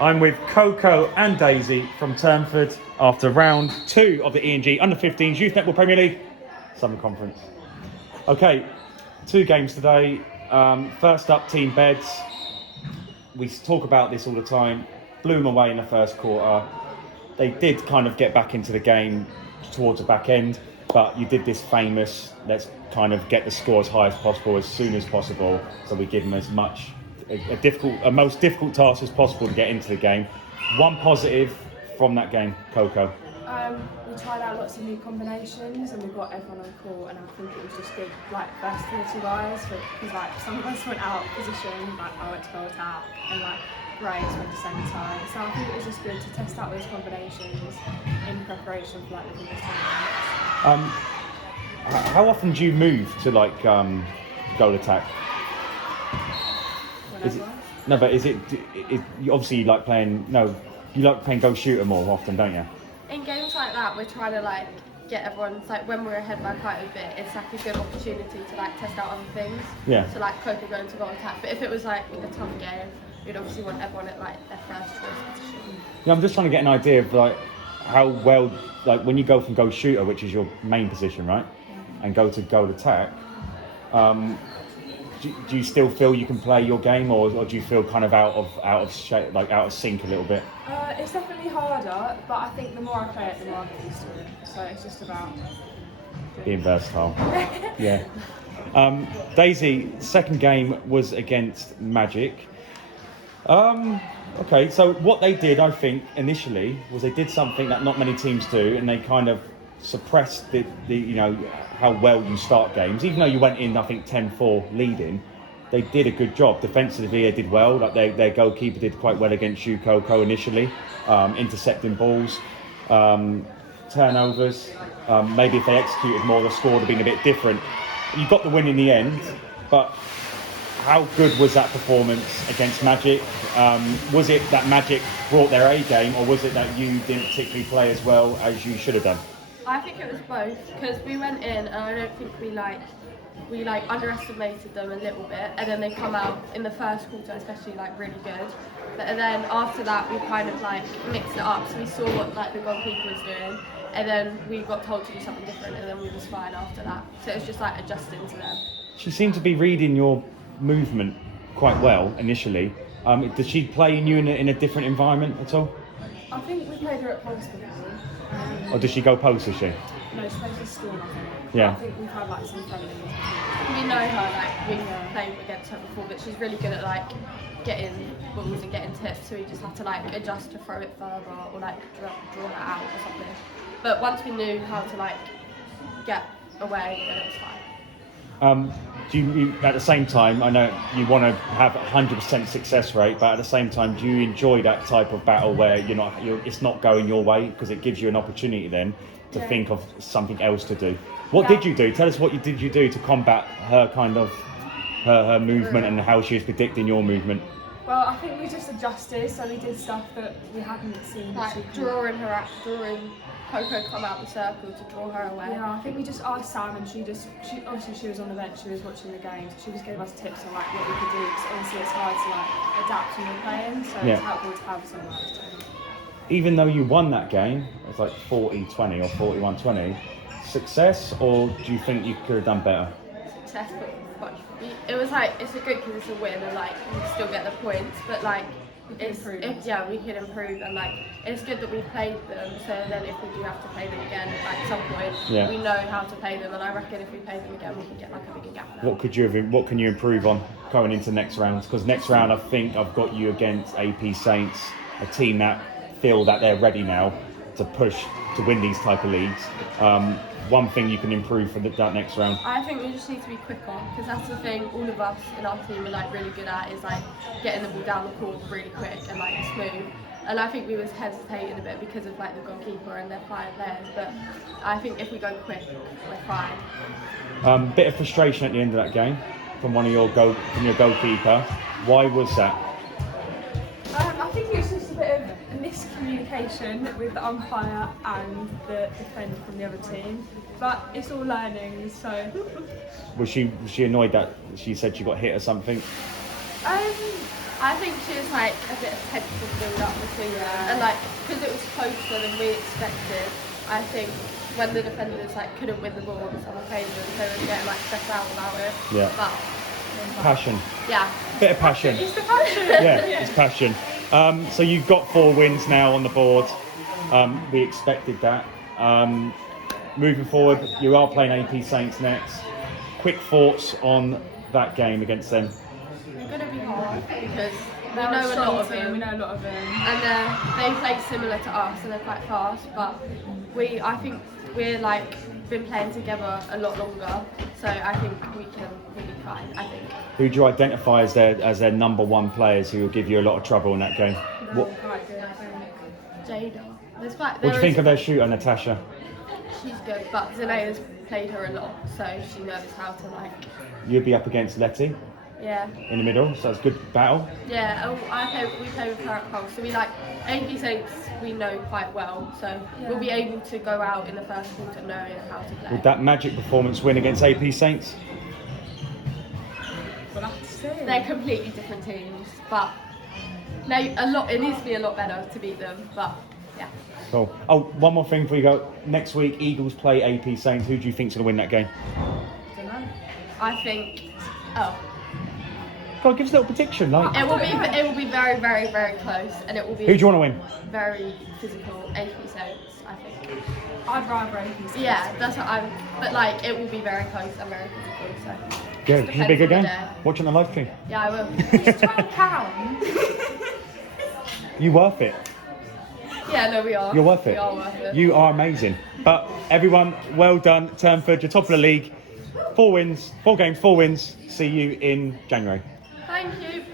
I'm with Coco and Daisy from Turnford after round 2 of the E&G Under-15s Youth Netball Premier League Southern Conference. Okay, 2 games today. First up, Team Beds. We talk about this all the time. Blew them away in the first quarter. They did kind of get back into the game towards the back end, but you did this famous, let's kind of get the score as high as possible, as soon as possible, so we give them as much, a most difficult task as possible to get into the game. One positive from that game, Coco. We tried out lots of new combinations and we got everyone on court, and I think it was just good, like, versatility-wise, because like some of us went out of position, like I went to goal attack, and like Grace went to centre. So I think it was just good to test out those combinations in preparation for like the biggest tournaments. How often do you move to like goal attack? Is it you obviously like playing? No, you like playing goal shooter more often, don't you? In games like that, we're trying to like get everyone. It's like when we're ahead by quite a bit, it's like a good opportunity to like test out other things. Yeah. So like Coco going to goal attack, but if it was like a tough game, we'd obviously want everyone at like their first choice position. Yeah, I'm just trying to get an idea of like how well, like when you go from goal shooter, which is your main position, right, and go to goal attack. Do you still feel you can play your game, or do you feel kind of out of shape, like out of sync a little bit? It's definitely harder, but I think the more I play it, the more I get used to it. So it's just about being versatile. Yeah. Daisy, second game was against Magic. Okay, so what they did, I think, initially was they did something that not many teams do, and they kind of suppressed the you know, how well you start games. Even though you went in, I think, 10-4 leading, they did a good job. Defensively, they did well. Like their goalkeeper did quite well against you, Coco, initially, intercepting balls, turnovers. Maybe if they executed more, the score would have been a bit different. You got the win in the end, but how good was that performance against Magic? Was it that Magic brought their A game, or was it that you didn't particularly play as well as you should have done? I think it was both, because we went in and I don't think we underestimated them a little bit, and then they come out in the first quarter especially like really good, and then after that we kind of like mixed it up, so we saw what like the goalkeeper was doing, and then we got told to do something different, and then we was fine after that. So it was just like adjusting to them. She seemed to be reading your movement quite well initially. Did she play you in a different environment at all? I think we played her at post before. Or did she go post, is she? No, she plays with Storm, I think. Yeah. I think we've had like some friendlies. We know her, like we've played against her before, but she's really good at like getting balls and getting tips, so we just have to like adjust to throw it further or like draw her out or something. But once we knew how to like get away, then it was fine. Do you, at the same time, I know you want to have 100% success rate, but at the same time, do you enjoy that type of battle where it's not going your way, because it gives you an opportunity then to think of something else to do? What did you do? Tell us what did you do to combat her kind of her movement and how she was predicting your movement. Well, I think we just adjusted, so we did stuff that we hadn't seen. Like drawing Coco come out the circle to draw her away. Yeah, I think we just asked Sam, and she obviously she was on the bench, she was watching the game, so she just gave us tips on like what we could do, because obviously it's hard to like adapt when you're playing, so it's helpful to have someone else to do. Even though you won that game, it's like 40-20 or 41-20, success, or do you think you could have done better? Success, but it was like, it's a good because it's a win and like you still get the points, but like we could improve, and like it's good that we played them, so then if we do have to play them again at some point, we know how to play them, and I reckon if we play them again we can get like a bigger gap now. What can you improve on going into next round? Because next round I think I've got you against AP Saints, a team that feel that they're ready now to push to win these type of leagues. One thing you can improve for that next round? I think we just need to be quicker, because that's the thing all of us in our team are like really good at, is like getting the ball down the court really quick and like smooth. And I think we was hesitating a bit because of like the goalkeeper and their 5 players, but I think if we go quick, we're fine. Bit of frustration at the end of that game from your goalkeeper. Why was that? I think it was just a bit of miscommunication with the umpire and the defender from the other team, but it's all learning, so... Was she annoyed that she said she got hit or something? I think she was like a bit of tension build up between them, and like because it was closer than we expected. I think when the defenders like couldn't win the ball on some occasions, they were getting like stressed out about it. Yeah. But Passion. yeah. Bit of passion. It's the passion. Yeah, it's passion. So you've got 4 wins now on the board. We expected that. Moving forward, you are playing AP Saints next. Quick thoughts on that game against them. They're going to be hard because we They're know a strong lot of team, them. we know a lot of them. And they play similar to us, and they're quite fast. But I think we're like been playing together a lot longer, so I think we'll be fine. I think. Who do you identify as their number 1 players who will give you a lot of trouble in that game? They're What, quite good, I think. Jada. what do you think of their shooter, Natasha? She's good, but Zenaya's played her a lot, so she knows how to like. You'd be up against Letty Yeah. in the middle, so it's a good battle. Yeah, we play with her at Pulse, so we like AP Saints we know quite well, so we'll be able to go out in the first quarter knowing how to play. Would that magic performance win against AP Saints? We'll have to see. They're completely different teams, but it needs to be a lot better to beat them, but yeah. Cool. Oh, one more thing before you go. Next week, Eagles play AP Saints. Who do you think's going to win that game? Don't know. I think God, give us a little prediction. Like, it will be very, very, very close, and it will be who do you want to win? very physical AP Saints, I think. I'd rather AP Saints. Yeah, that's what but like it will be very close and very physical, so. Yeah, Just it's a big depends on the game. day. Watching the live stream. Yeah, I will. It's £12. You worth it. Yeah, no, we are. You're worth it. We are worth it. You are amazing. But everyone, well done, Turnford. You're top of the league. 4 wins, 4 games, 4 wins. See you in January. Thank you.